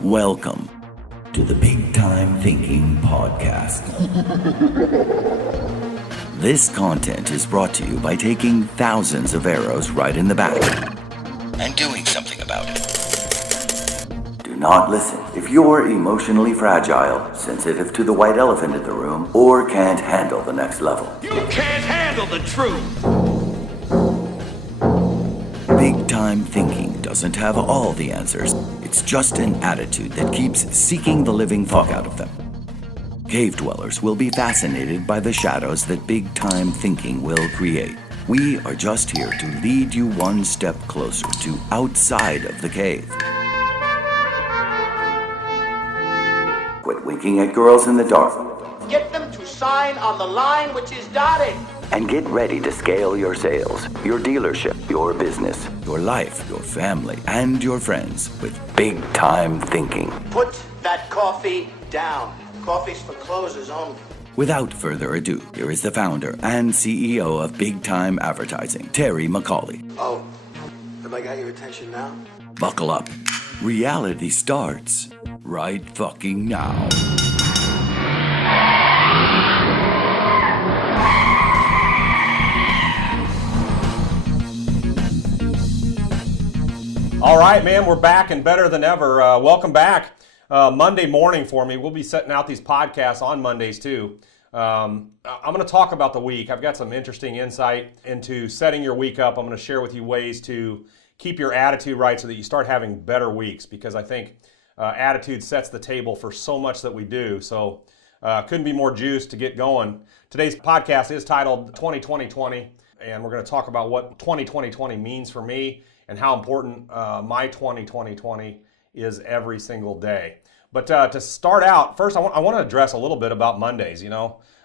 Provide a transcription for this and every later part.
Welcome to the Big Time Thinking Podcast. This content is brought to you by taking thousands of arrows right in the back and doing something about it. Do not listen if you're emotionally fragile, sensitive to the white elephant in the room, or can't handle the next level. You can't handle the truth! Big Time Thinking doesn't have all the answers. It's just an attitude that keeps seeking the living fuck out of them. Cave dwellers will be fascinated by the shadows that Big Time Thinking will create. We are just here to lead you one step closer to outside of the cave. Quit winking at girls in the dark. Get them to sign on the line which is dotted. And get ready to scale your sales, your dealership, your business, your life, your family, and your friends with Big Time Thinking. Put that coffee down. Coffee's for closers only. Without further ado, here is the founder and CEO of Big Time Advertising, Terry McCauley. Oh, have I got your attention now? Buckle up. Reality starts right fucking now. All right, man, we're back and better than ever. Welcome back. Monday morning for me. We'll be setting out these podcasts on Mondays too. I'm going to talk about the week. I've got some interesting insight into setting your week up. I'm going to share with you ways to keep your attitude right so that you start having better weeks, because I think attitude sets the table for so much that we do. So couldn't be more juiced to get going. Today's podcast is titled 2020, and we're going to talk about what 2020 means for me and how important my 2020 is every single day. But to start out, first I want to address a little bit about Mondays. I'm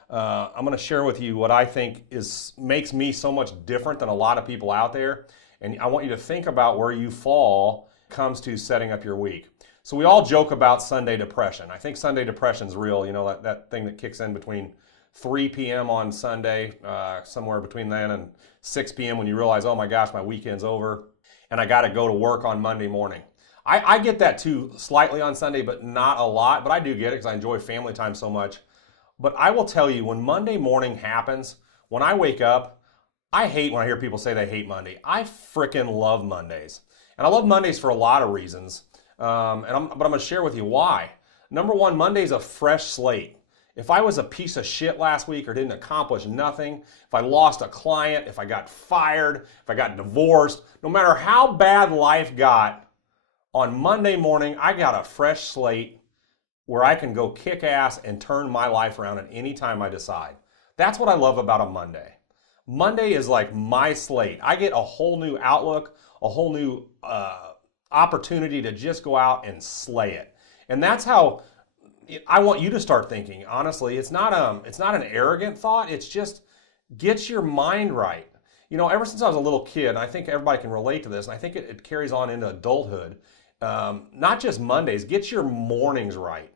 going to share with you what I think makes me so much different than a lot of people out there. And I want you to think about where you fall when it comes to setting up your week. So we all joke about Sunday depression. I think Sunday depression is real. That thing that kicks in between 3 p.m. on Sunday, somewhere between then and 6 p.m. when you realize, oh my gosh, my weekend's over and I got to go to work on Monday morning. I get that too slightly on Sunday, but not a lot. But I do get it because I enjoy family time so much. But I will tell you, when Monday morning happens, when I wake up, I hate when I hear people say they hate Monday. I frickin' love Mondays. And I love Mondays for a lot of reasons. But I'm going to share with you why. Number one, Monday's a fresh slate. If I was a piece of shit last week or didn't accomplish nothing, if I lost a client, if I got fired, if I got divorced, no matter how bad life got, on Monday morning, I got a fresh slate where I can go kick ass and turn my life around at any time I decide. That's what I love about a Monday. Monday is like my slate. I get a whole new outlook, a whole new opportunity to just go out and slay it. And that's how I want you to start thinking. Honestly, it's not an arrogant thought. It's just get your mind right. Ever since I was a little kid, and I think everybody can relate to this, and I think it carries on into adulthood. Not just Mondays, get your mornings right.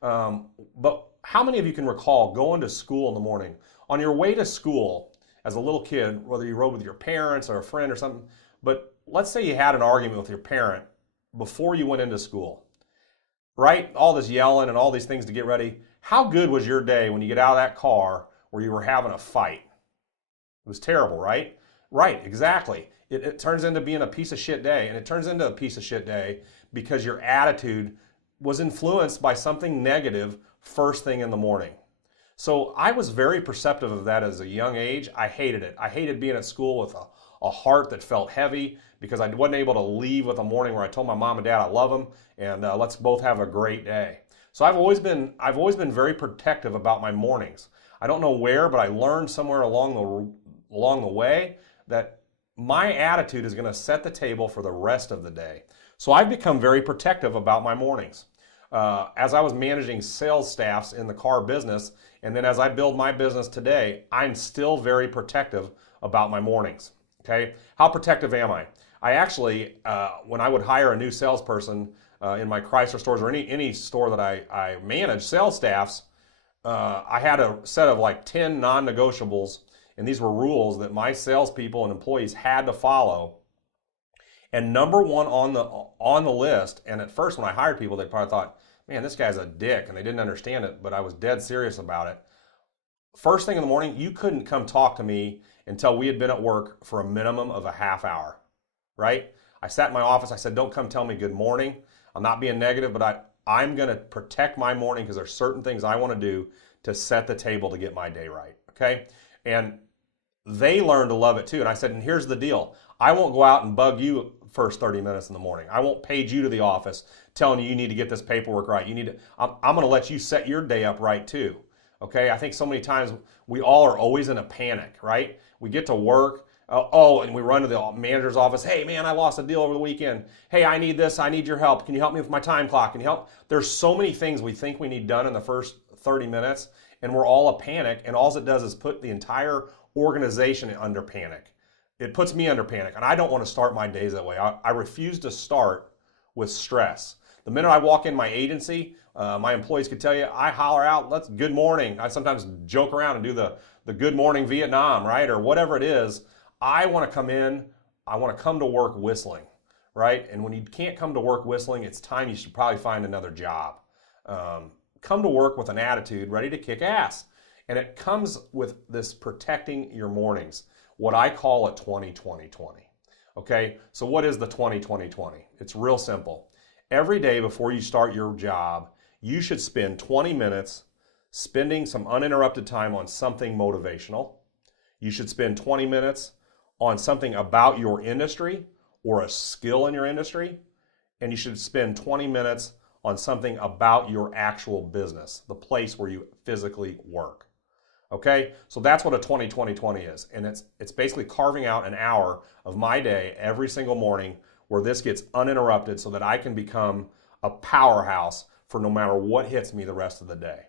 But how many of you can recall going to school in the morning? On your way to school as a little kid, whether you rode with your parents or a friend or something, but let's say you had an argument with your parent before you went into school. Right? All this yelling and all these things to get ready. How good was your day when you get out of that car where you were having a fight? It was terrible, right? Right, exactly. It turns into being a piece of shit day, and it turns into a piece of shit day because your attitude was influenced by something negative first thing in the morning. So I was very perceptive of that as a young age. I hated it. I hated being at school with a heart that felt heavy because I wasn't able to leave with a morning where I told my mom and dad I love them and let's both have a great day. So I've always been very protective about my mornings. I don't know where, but I learned somewhere along the way that my attitude is going to set the table for the rest of the day. So I've become very protective about my mornings. As I was managing sales staffs in the car business, and then as I build my business today, I'm still very protective about my mornings. Okay, how protective am I? I actually, when I would hire a new salesperson in my Chrysler stores or any store that I manage, sales staffs, I had a set of like 10 non-negotiables, and these were rules that my salespeople and employees had to follow. And number one on the list, and at first when I hired people, they probably thought, man, this guy's a dick, and they didn't understand it, but I was dead serious about it. First thing in the morning, you couldn't come talk to me until we had been at work for a minimum of a half hour, right? I sat in my office, I said, don't come tell me good morning. I'm not being negative, but I'm going to protect my morning because there's certain things I want to do to set the table to get my day right, okay? And they learned to love it too. And I said, and here's the deal. I won't go out and bug you first 30 minutes in the morning. I won't page you to the office telling you need to get this paperwork right. I'm going to let you set your day up right too. Okay? I think so many times we all are always in a panic, right? We get to work, and we run to the manager's office. Hey man, I lost a deal over the weekend. Hey, I need this. I need your help. Can you help me with my time clock? Can you help? There's so many things we think we need done in the first 30 minutes, and we're all a panic, and all it does is put the entire organization under panic. It puts me under panic, and I don't want to start my days that way. I refuse to start with stress. The minute I walk in my agency, my employees could tell you, I holler out, let's good morning. I sometimes joke around and do the good morning Vietnam, right? Or whatever it is. I want to come in, I want to come to work whistling, right? And when you can't come to work whistling, it's time you should probably find another job. Come to work with an attitude, ready to kick ass. And it comes with this protecting your mornings, what I call a 20-20-20. Okay, so what is the 20-20-20? It's real simple. Every day before you start your job, you should spend 20 minutes spending some uninterrupted time on something motivational. You should spend 20 minutes on something about your industry or a skill in your industry. And you should spend 20 minutes on something about your actual business, the place where you physically work. Okay, so that's what a 20-20-20 is. And it's basically carving out an hour of my day every single morning where this gets uninterrupted so that I can become a powerhouse for no matter what hits me the rest of the day.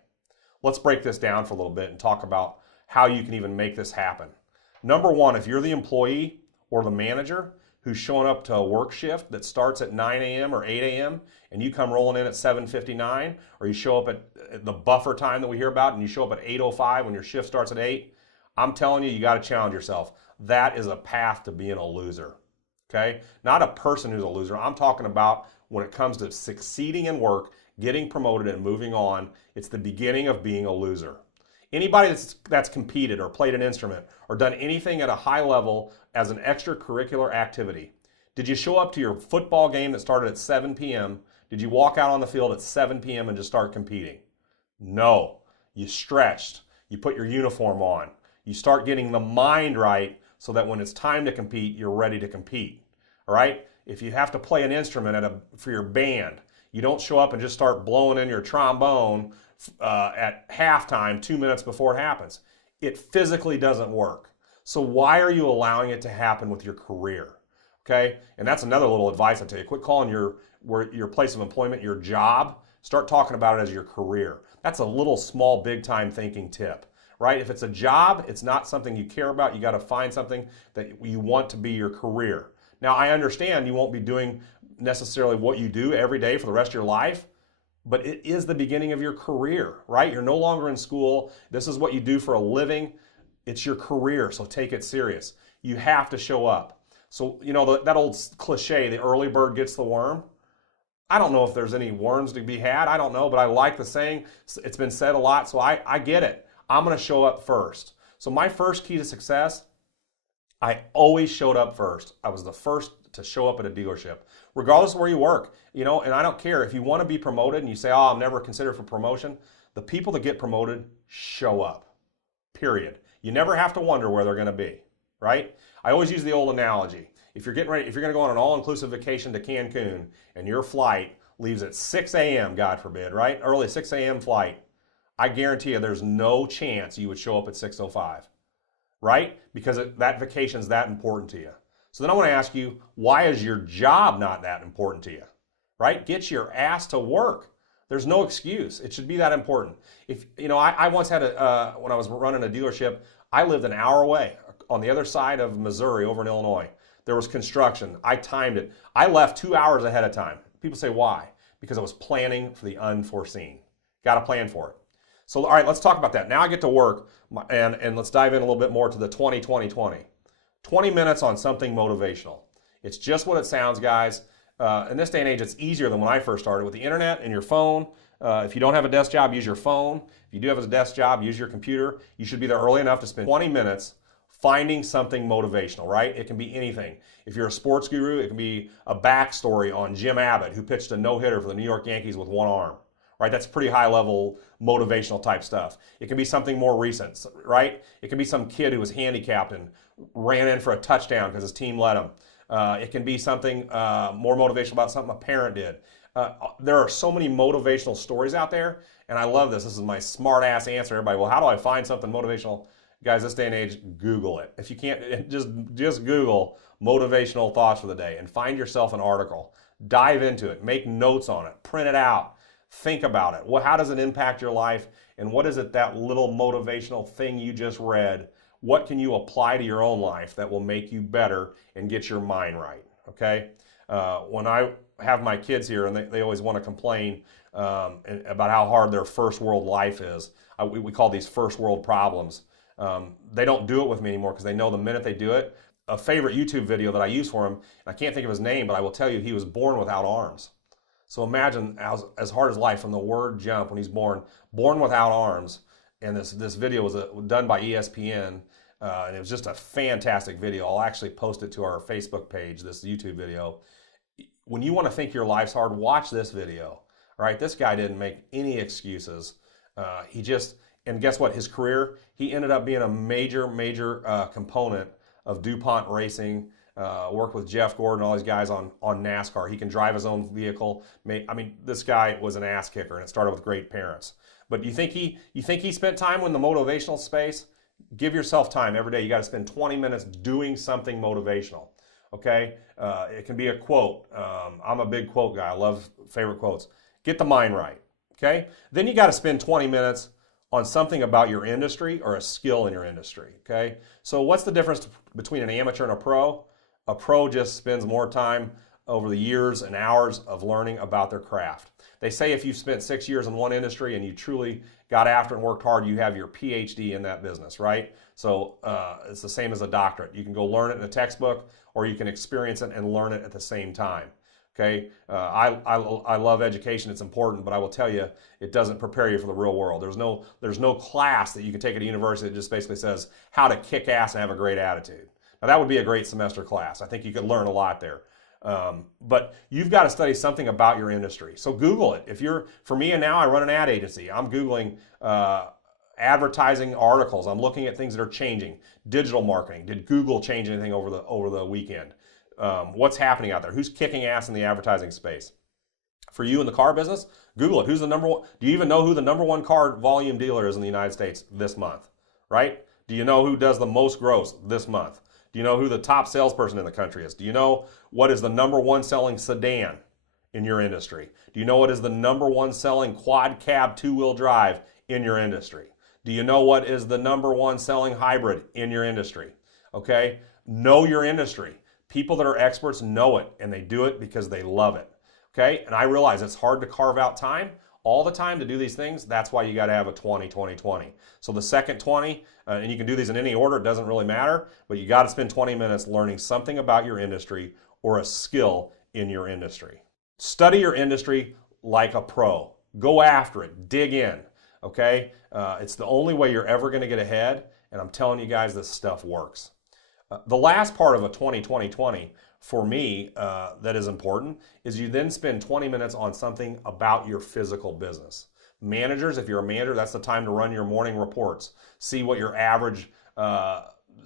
Let's break this down for a little bit and talk about how you can even make this happen. Number one, if you're the employee or the manager who's showing up to a work shift that starts at 9 a.m. or 8 a.m. and you come rolling in at 7:59, or you show up at the buffer time that we hear about and you show up at 8:05 when your shift starts at 8, I'm telling you, you got to challenge yourself. That is a path to being a loser, okay? Not a person who's a loser. I'm talking about when it comes to succeeding in work, getting promoted and moving on, it's the beginning of being a loser. Anybody that's competed or played an instrument or done anything at a high level as an extracurricular activity, did you show up to your football game that started at 7 p.m.? Did you walk out on the field at 7 p.m. and just start competing? No. You stretched. You put your uniform on. You start getting the mind right so that when it's time to compete, you're ready to compete. All right? If you have to play an instrument for your band, you don't show up and just start blowing in your trombone at halftime 2 minutes before it happens. It physically doesn't work. So why are you allowing it to happen with your career? Okay, and that's another little advice I tell you. Quit calling your place of employment your job. Start talking about it as your career. That's a little small, big time thinking tip, right? If it's a job, it's not something you care about. You got to find something that you want to be your career. Now, I understand you won't be doing necessarily what you do every day for the rest of your life, but it is the beginning of your career, right? You're no longer in school. This is what you do for a living. It's your career, so take it serious. You have to show up. So, you know, that old cliche, the early bird gets the worm. I don't know if there's any worms to be had. I don't know, but I like the saying. It's been said a lot, so I get it. I'm going to show up first. So my first key to success, I always showed up first. I was the first to show up at a dealership, regardless of where you work. You know, and I don't care if you want to be promoted and you say, oh, I'm never considered for promotion. The people that get promoted show up, period. You never have to wonder where they're going to be, right? I always use the old analogy. If you're going to go on an all-inclusive vacation to Cancun and your flight leaves at 6 a.m., God forbid, right? Early 6 a.m. flight, I guarantee you there's no chance you would show up at 6:05, right? Because that vacation's that important to you. So then I want to ask you, why is your job not that important to you, right? Get your ass to work. There's no excuse. It should be that important. If you know, I once had when I was running a dealership, I lived an hour away on the other side of Missouri over in Illinois. There was construction. I timed it. I left 2 hours ahead of time. People say, why? Because I was planning for the unforeseen. Got to plan for it. So, all right, let's talk about that. Now I get to work, and let's dive in a little bit more to the 20-20-20. 20 minutes on something motivational. It's just what it sounds, guys. In this day and age, it's easier than when I first started with the internet and your phone. If you don't have a desk job, use your phone. If you do have a desk job, use your computer. You should be there early enough to spend 20 minutes finding something motivational, right? It can be anything. If you're a sports guru, it can be a backstory on Jim Abbott, who pitched a no-hitter for the New York Yankees with one arm, right? That's pretty high-level motivational type stuff. It can be something more recent, right? It can be some kid who was handicapped and ran in for a touchdown because his team let him. It can be something more motivational about something a parent did. There are so many motivational stories out there, and I love this. This is my smart-ass answer. Everybody, well, how do I find something motivational? Guys, this day and age, Google it. If you can't, just Google motivational thoughts for the day and find yourself an article. Dive into it. Make notes on it. Print it out. Think about it. How does it impact your life? And what is it, that little motivational thing you just read? What can you apply to your own life that will make you better and get your mind right? Okay? When I have my kids here and they always want to complain about how hard their first world life is, we call these first world problems. They don't do it with me anymore because they know the minute they do it. A favorite YouTube video that I use for him, and I can't think of his name, but I will tell you he was born without arms. So imagine as hard as life from the word jump when he's born without arms. And this video was done by ESPN, and it was just a fantastic video. I'll actually post it to our Facebook page, this YouTube video. When you want to think your life's hard, watch this video. All right, this guy didn't make any excuses. And guess what? His career, he ended up being a major component of DuPont Racing. Worked with Jeff Gordon, all these guys on NASCAR. He can drive his own vehicle. This guy was an ass kicker, and it started with great parents. But you think he spent time in the motivational space? Give yourself time every day. You got to spend 20 minutes doing something motivational. Okay? It can be a quote. I'm a big quote guy. I love favorite quotes. Get the mind right. Okay? Then you got to spend 20 minutes on something about your industry or a skill in your industry. Okay? So what's the difference between an amateur and a pro? A pro just spends more time over the years and hours of learning about their craft. They say if you've spent 6 years in one industry and you truly got after it and worked hard, you have your PhD in that business, right? So it's the same as a doctorate. You can go learn it in a textbook, or you can experience it and learn it at the same time. Okay, I love education. It's important, but I will tell you, it doesn't prepare you for the real world. There's no class that you can take at a university that just basically says how to kick ass and have a great attitude. Now that would be a great semester class. I think you could learn a lot there. But you've got to study something about your industry. So Google it. For me, and now I run an ad agency. I'm Googling advertising articles. I'm looking at things that are changing. Digital marketing. Did Google change anything over the weekend? What's happening out there? Who's kicking ass in the advertising space? For you in the car business, Google it. Who's the number one? Do you even know who the number one car volume dealer is in the United States this month? Right? Do you know who does the most gross this month? Do you know who the top salesperson in the country is? Do you know what is the number one selling sedan in your industry? Do you know what is the number one selling quad cab two-wheel drive in your industry? Do you know what is the number one selling hybrid in your industry? Okay? Know your industry. People that are experts know it, and they do it because they love it. Okay? And I realize it's hard to carve out time all the time to do these things. That's why you got to have a 20-20-20. So the second 20, and you can do these in any order, it doesn't really matter, but you got to spend 20 minutes learning something about your industry or a skill in your industry. Study your industry like a pro. Go after it. Dig in. Okay? It's the only way you're ever going to get ahead, and I'm telling you guys, this stuff works. The last part of a 20-20-20 for me that is important is you then spend 20 minutes on something about your physical business. Managers, if you're a manager, that's the time to run your morning reports. See what your average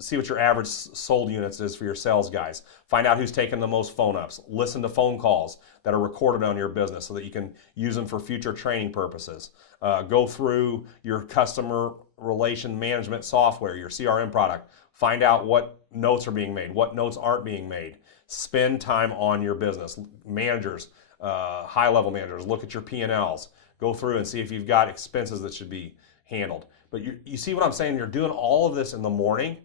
sold units is for your sales guys. Find out who's taking the most phone ups. Listen to phone calls that are recorded on your business so that you can use them for future training purposes. Go through your customer relation management software, your CRM product. Find out what notes are being made, what notes aren't being made. Spend time on your business. Managers, high-level managers, look at your P&Ls. Go through and see if you've got expenses that should be handled. But you see what I'm saying? You're doing all of this in the morning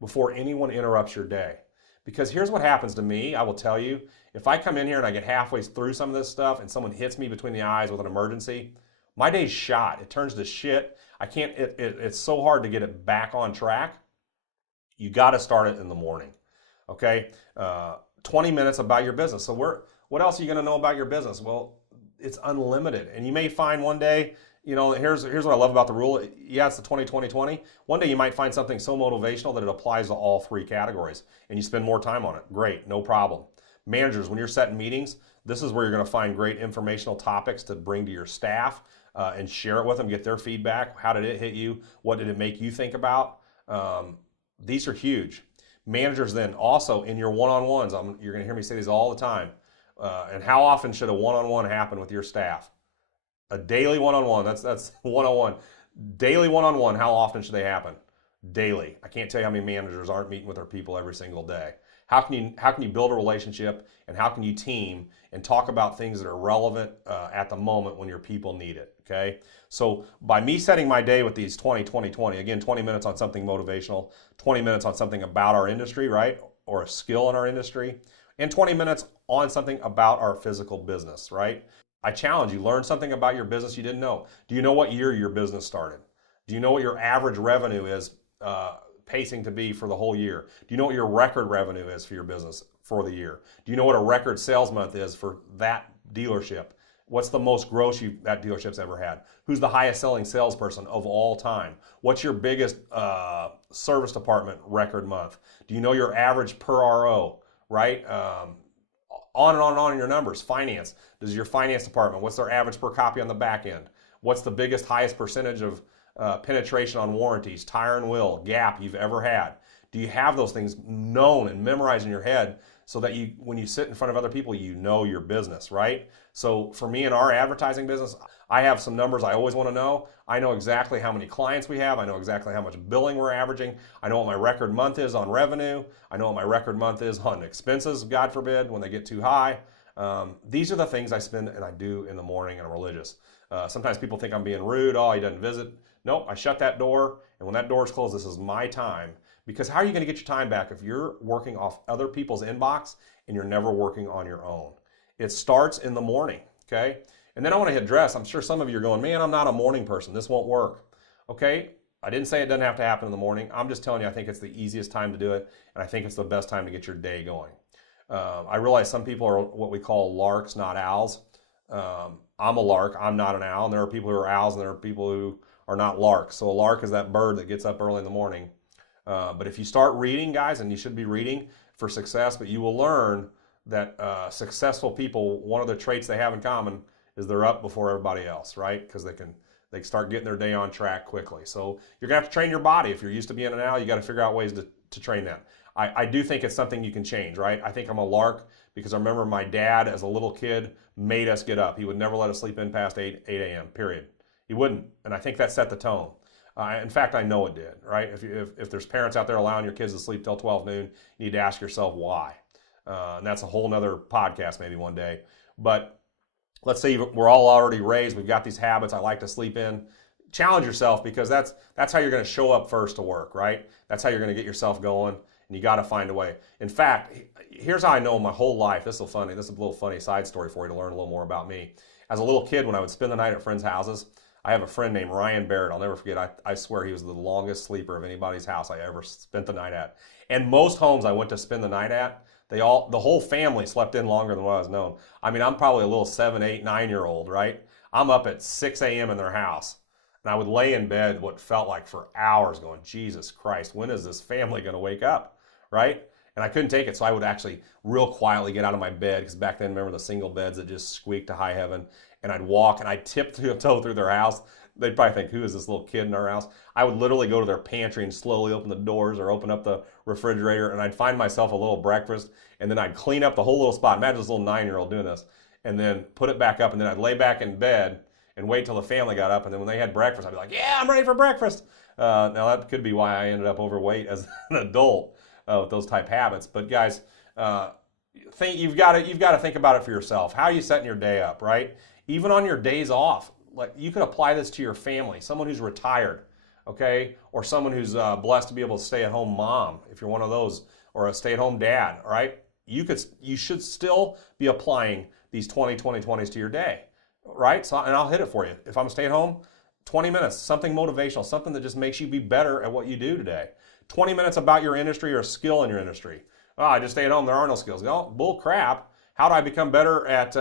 before anyone interrupts your day. Because here's what happens to me, I will tell you. If I come in here and I get halfway through some of this stuff and someone hits me between the eyes with an emergency, my day's shot. It turns to shit. It's so hard to get it back on track. You got to start it in the morning. Okay? 20 minutes about your business. So what else are you going to know about your business? Well, it's unlimited. And you may find one day, here's what I love about the rule. Yeah, it's the 20-20-20. One day you might find something so motivational that it applies to all three categories and you spend more time on it. Great, no problem. Managers, when you're setting meetings, this is where you're going to find great informational topics to bring to your staff and share it with them, get their feedback. How did it hit you? What did it make you think about? These are huge. Managers then also in your one-on-ones, you're going to hear me say these all the time. And how often should a one-on-one happen with your staff? A daily one-on-one, that's one-on-one. Daily one-on-one, how often should they happen? Daily. I can't tell you how many managers aren't meeting with their people every single day. How can you build a relationship, and how can you team and talk about things that are relevant at the moment when your people need it, okay? So by me setting my day with these 20-20-20, again, 20 minutes on something motivational, 20 minutes on something about our industry, right, or a skill in our industry, and 20 minutes on something about our physical business, right? I challenge you, learn something about your business you didn't know. Do you know what year your business started? Do you know what your average revenue is pacing to be for the whole year? Do you know what your record revenue is for your business for the year? Do you know what a record sales month is for that dealership? What's the most gross that dealership's ever had? Who's the highest selling salesperson of all time? What's your biggest service department record month? Do you know your average per RO, right? On and on and on in your numbers. Finance, does your finance department, what's their average per copy on the back end? What's the biggest, highest percentage of penetration on warranties, tire and wheel, gap you've ever had? Do you have those things known and memorized in your head so that when you sit in front of other people, you know your business, right? So for me in our advertising business, I have some numbers I always want to know. I know exactly how many clients we have. I know exactly how much billing we're averaging. I know what my record month is on revenue. I know what my record month is on expenses, God forbid, when they get too high. These are the things I spend and I do in the morning, and I'm religious. Sometimes people think I'm being rude. Oh, he doesn't visit. Nope, I shut that door, and when that door is closed, this is my time. Because how are you going to get your time back if you're working off other people's inbox and you're never working on your own? It starts in the morning, okay? And then I want to address, I'm sure some of you are going, man, I'm not a morning person. This won't work. Okay, I didn't say it doesn't have to happen in the morning. I'm just telling you I think it's the easiest time to do it, and I think it's the best time to get your day going. I realize some people are what we call larks, not owls. I'm a lark. I'm not an owl. And there are people who are owls, and there are people who are not larks. So a lark is that bird that gets up early in the morning. But if you start reading, guys, and you should be reading for success, but you will learn that successful people, one of the traits they have in common is they're up before everybody else, right? Because they can start getting their day on track quickly. So you're gonna have to train your body. If you're used to being an owl, you got to figure out ways to train that. I do think it's something you can change, right? I think I'm a lark because I remember my dad as a little kid made us get up. He would never let us sleep in past 8 a.m., period. He wouldn't, and I think that set the tone. In fact, I know it did, right? If there's parents out there allowing your kids to sleep till 12 noon, you need to ask yourself why. And that's a whole nother podcast maybe one day. But let's say we're all already raised, we've got these habits, I like to sleep in. Challenge yourself, because that's how you're going to show up first to work, right? That's how you're going to get yourself going, and you got to find a way. In fact, here's how I know my whole life. This is a little funny side story for you to learn a little more about me. As a little kid, when I would spend the night at friends' houses, I have a friend named Ryan Barrett. I'll never forget. I swear he was the longest sleeper of anybody's house I ever spent the night at. And most homes I went to spend the night at, the whole family slept in longer than what I was known. I mean, I'm probably a little 7, 8, 9-year-old, right? I'm up at 6 a.m. in their house. And I would lay in bed what felt like for hours going, Jesus Christ, when is this family going to wake up, right? And I couldn't take it, so I would actually real quietly get out of my bed, because back then, remember the single beds that just squeaked to high heaven, and I'd walk and I'd tiptoe through their house. They'd probably think, who is this little kid in our house? I would literally go to their pantry and slowly open the doors or open up the refrigerator, and I'd find myself a little breakfast, and then I'd clean up the whole little spot. Imagine this little 9-year-old doing this, and then put it back up, and then I'd lay back in bed and wait till the family got up, and then when they had breakfast, I'd be like, yeah, I'm ready for breakfast. Now that could be why I ended up overweight as an adult with those type habits. But guys, you've got to think about it for yourself. How are you setting your day up, right? Even on your days off, like, you could apply this to your family, someone who's retired, okay, or someone who's blessed to be able to stay-at-home mom, if you're one of those, or a stay-at-home dad, all right? You should still be applying these 20-20-20s to your day, right? So, and I'll hit it for you. If I'm stay-at-home, 20 minutes, something motivational, something that just makes you be better at what you do today. 20 minutes about your industry or a skill in your industry. Oh, I just stay at home. There are no skills. No, bull crap. How do I become better at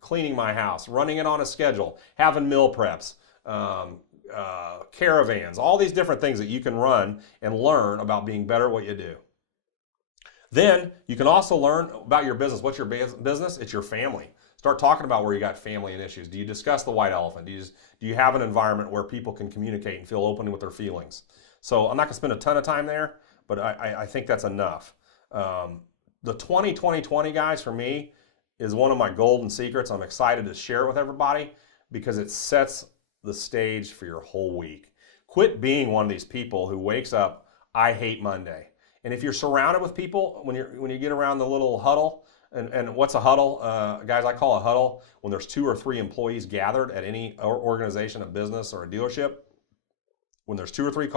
cleaning my house, running it on a schedule, having meal preps, caravans, all these different things that you can run and learn about being better at what you do. Then you can also learn about your business. What's your business? It's your family. Start talking about where you got family and issues. Do you discuss the white elephant? Do you have an environment where people can communicate and feel open with their feelings? So I'm not going to spend a ton of time there, but I think that's enough. The 2020 guys, for me, is one of my golden secrets. I'm excited to share it with everybody because it sets the stage for your whole week. Quit being one of these people who wakes up, I hate Monday. And if you're surrounded with people, when you get around the little huddle, and what's a huddle? Guys, I call a huddle when there's 2 or 3 employees gathered at any organization, a business, or a dealership. When there's 2 or 3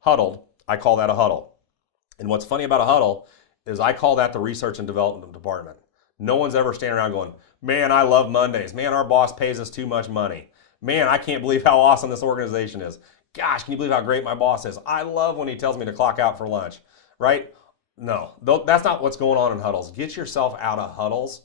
huddled, I call that a huddle. And what's funny about a huddle is I call that the research and development department. No one's ever standing around going, man, I love Mondays. Man, our boss pays us too much money. Man, I can't believe how awesome this organization is. Gosh, can you believe how great my boss is? I love when he tells me to clock out for lunch, right? No, that's not what's going on in huddles. Get yourself out of huddles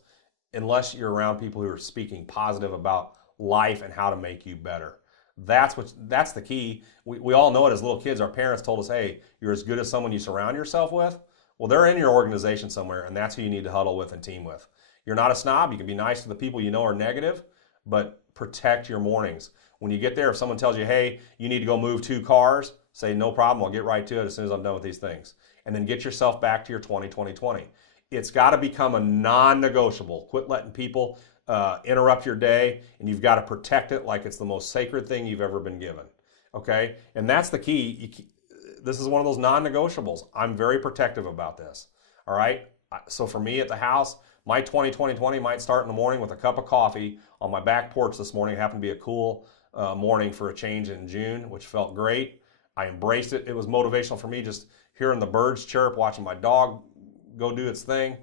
unless you're around people who are speaking positive about life and how to make you better. That's the key. We all know it as little kids. Our parents told us, hey, you're as good as someone you surround yourself with. Well, they're in your organization somewhere, and that's who you need to huddle with and team with. You're not a snob. You can be nice to the people you know are negative, but protect your mornings. When you get there, if someone tells you, hey, you need to go move 2 cars, say, no problem, I'll get right to it as soon as I'm done with these things. And then get yourself back to your 20. It's got to become a non-negotiable. Quit letting people interrupt your day, and you've got to protect it like it's the most sacred thing you've ever been given. Okay? And that's the key. This is one of those non-negotiables. I'm very protective about this. All right? So for me at the house, my 20 might start in the morning with a cup of coffee on my back porch this morning. It happened to be a cool morning for a change in June, which felt great. I embraced it. It was motivational for me just hearing the birds chirp, watching my dog go do its thing.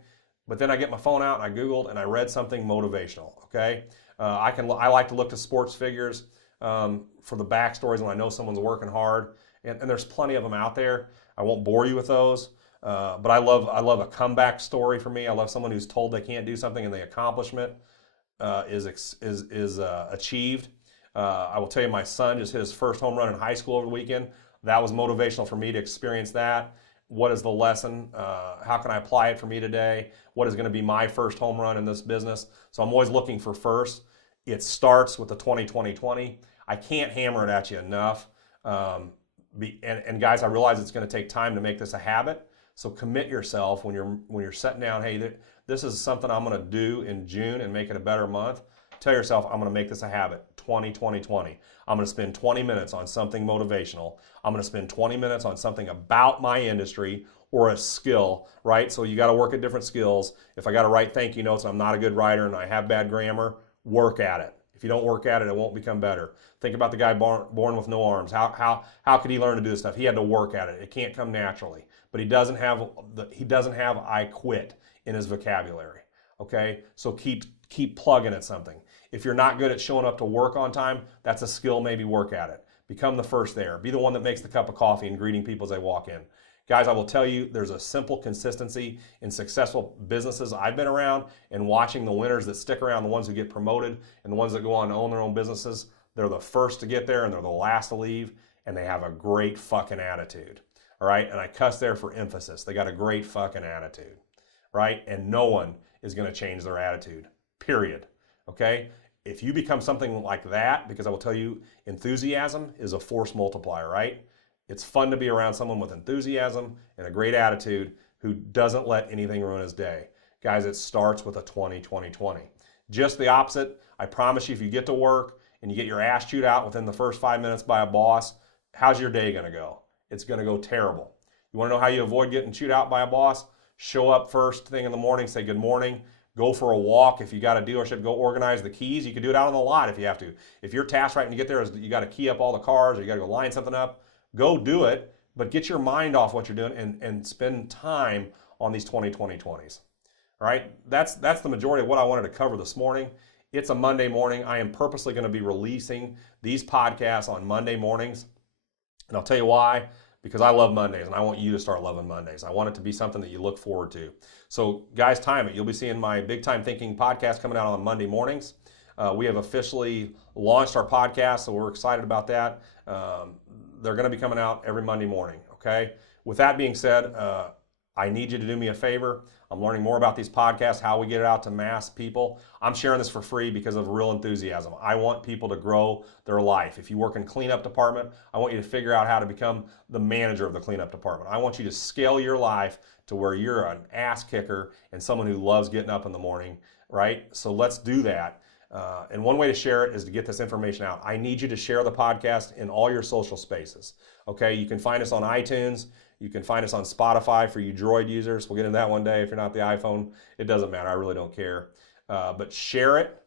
But then I get my phone out and I Googled and I read something motivational, okay? I like to look to sports figures for the backstories when I know someone's working hard. And there's plenty of them out there. I won't bore you with those. But I love a comeback story for me. I love someone who's told they can't do something and the accomplishment is achieved. I will tell you, my son just hit his first home run in high school over the weekend. That was motivational for me to experience that. What is the lesson? How can I apply it for me today? What is going to be my first home run in this business? So I'm always looking for first. It starts with the 20. I can't hammer it at you enough. And guys, I realize it's going to take time to make this a habit. So commit yourself when you're sitting down. Hey, this is something I'm going to do in June and make it a better month. Tell yourself, I'm going to make this a habit. 20. I'm going to spend 20 minutes on something motivational. I'm going to spend 20 minutes on something about my industry or a skill, right? So you got to work at different skills. If I got to write thank you notes and I'm not a good writer and I have bad grammar, work at it. If you don't work at it, it won't become better. Think about the guy born with no arms. How could he learn to do this stuff? He had to work at it. It can't come naturally. But he doesn't have I quit in his vocabulary. Okay? So keep plugging at something. If you're not good at showing up to work on time, that's a skill, maybe work at it. Become the first there. Be the one that makes the cup of coffee and greeting people as they walk in. Guys, I will tell you, there's a simple consistency in successful businesses I've been around and watching the winners that stick around, the ones who get promoted and the ones that go on to own their own businesses. They're the first to get there and they're the last to leave, and they have a great fucking attitude. All right? And I cuss there for emphasis. They got a great fucking attitude. Right? And no one is going to change their attitude. Period. Okay? If you become something like that, because I will tell you, enthusiasm is a force multiplier, right? It's fun to be around someone with enthusiasm and a great attitude who doesn't let anything ruin his day. Guys, it starts with a 20. Just the opposite. I promise you, if you get to work and you get your ass chewed out within the first 5 minutes by a boss, how's your day going to go? It's going to go terrible. You want to know how you avoid getting chewed out by a boss? Show up first thing in the morning, say good morning. Go for a walk. If you got a dealership, go organize the keys. You can do it out on the lot if you have to. If your task right when you get there is you got to key up all the cars or you got to go line something up, go do it. But get your mind off what you're doing and spend time on these 20. All right? That's the majority of what I wanted to cover this morning. It's a Monday morning. I am purposely going to be releasing these podcasts on Monday mornings. And I'll tell you why. because I love Mondays, and I want you to start loving Mondays. I want it to be something that you look forward to. So guys, time it. You'll be seeing my Big Time Thinking podcast coming out on Monday mornings. We have officially launched our podcast, so we're excited about that. They're going to be coming out every Monday morning, okay? With that being said, I need you to do me a favor. I'm learning more about these podcasts, how we get it out to mass people. I'm sharing this for free because of real enthusiasm. I want people to grow their life. If you work in cleanup department, I want you to figure out how to become the manager of the cleanup department. I want you to scale your life to where you're an ass kicker and someone who loves getting up in the morning, right? So let's do that. And one way to share it is to get this information out. I need you to share the podcast in all your social spaces. Okay, you can find us on iTunes. You can find us on Spotify for you Droid users. We'll get into that one day. If you're not the iPhone, it doesn't matter. I really don't care. But share it.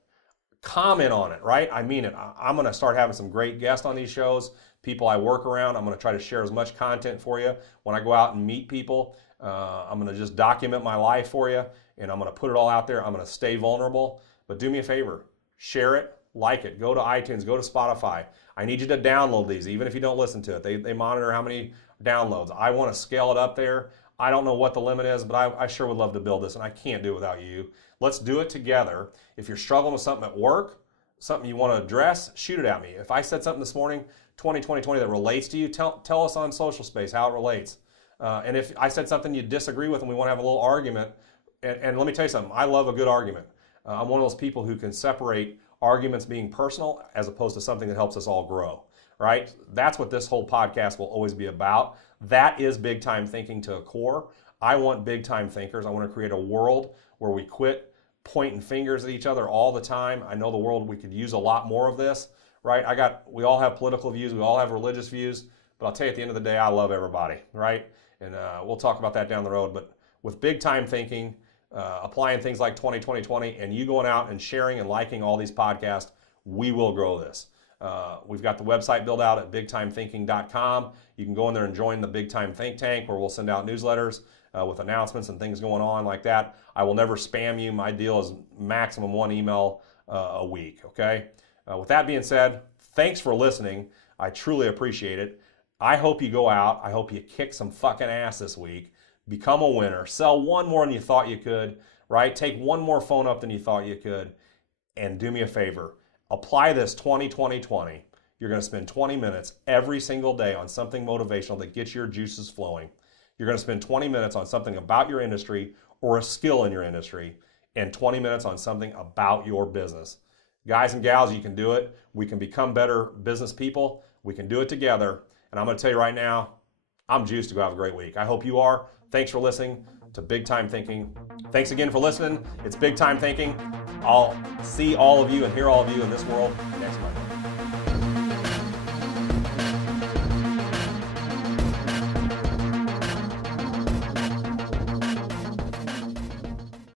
Comment on it, right? I mean it. I'm going to start having some great guests on these shows, people I work around. I'm going to try to share as much content for you. When I go out and meet people, I'm going to just document my life for you, and I'm going to put it all out there. I'm going to stay vulnerable. But do me a favor. Share it. Like it. Go to iTunes. Go to Spotify. I need you to download these, even if you don't listen to it. They monitor how many downloads. I want to scale it up there. I don't know what the limit is, but I sure would love to build this, and I can't do it without you. Let's do it together. If you're struggling with something at work, something you want to address, shoot it at me. If I said something this morning, 2020 that relates to you, tell us on social space how it relates. And if I said something you disagree with and we want to have a little argument, and let me tell you something, I love a good argument. I'm one of those people who can separate arguments being personal as opposed to something that helps us all grow, right? That's what this whole podcast will always be about. That is big time thinking to a core. I want big time thinkers. I want to create a world where we quit pointing fingers at each other all the time. I know the world, we could use a lot more of this, right? We all have political views. We all have religious views. But I'll tell you at the end of the day, I love everybody, right? And we'll talk about that down the road. But with big time thinking, applying things like 2020, and you going out and sharing and liking all these podcasts, we will grow this. We've got the website built out at bigtimethinking.com. You can go in there and join the Big Time Think Tank, where we'll send out newsletters with announcements and things going on like that. I will never spam you. My deal is maximum 1 email a week, okay? With that being said, thanks for listening. I truly appreciate it. I hope you go out. I hope you kick some fucking ass this week. Become a winner. Sell one more than you thought you could, right? Take one more phone up than you thought you could. And do me a favor. Apply this 2020. You're going to spend 20 minutes every single day on something motivational that gets your juices flowing. You're going to spend 20 minutes on something about your industry or a skill in your industry, and 20 minutes on something about your business. Guys and gals, you can do it. We can become better business people. We can do it together. And I'm going to tell you right now, I'm juiced to go have a great week. I hope you are. Thanks for listening to Big Time Thinking. Thanks again for listening. It's Big Time Thinking. I'll see all of you and hear all of you in this world next Monday.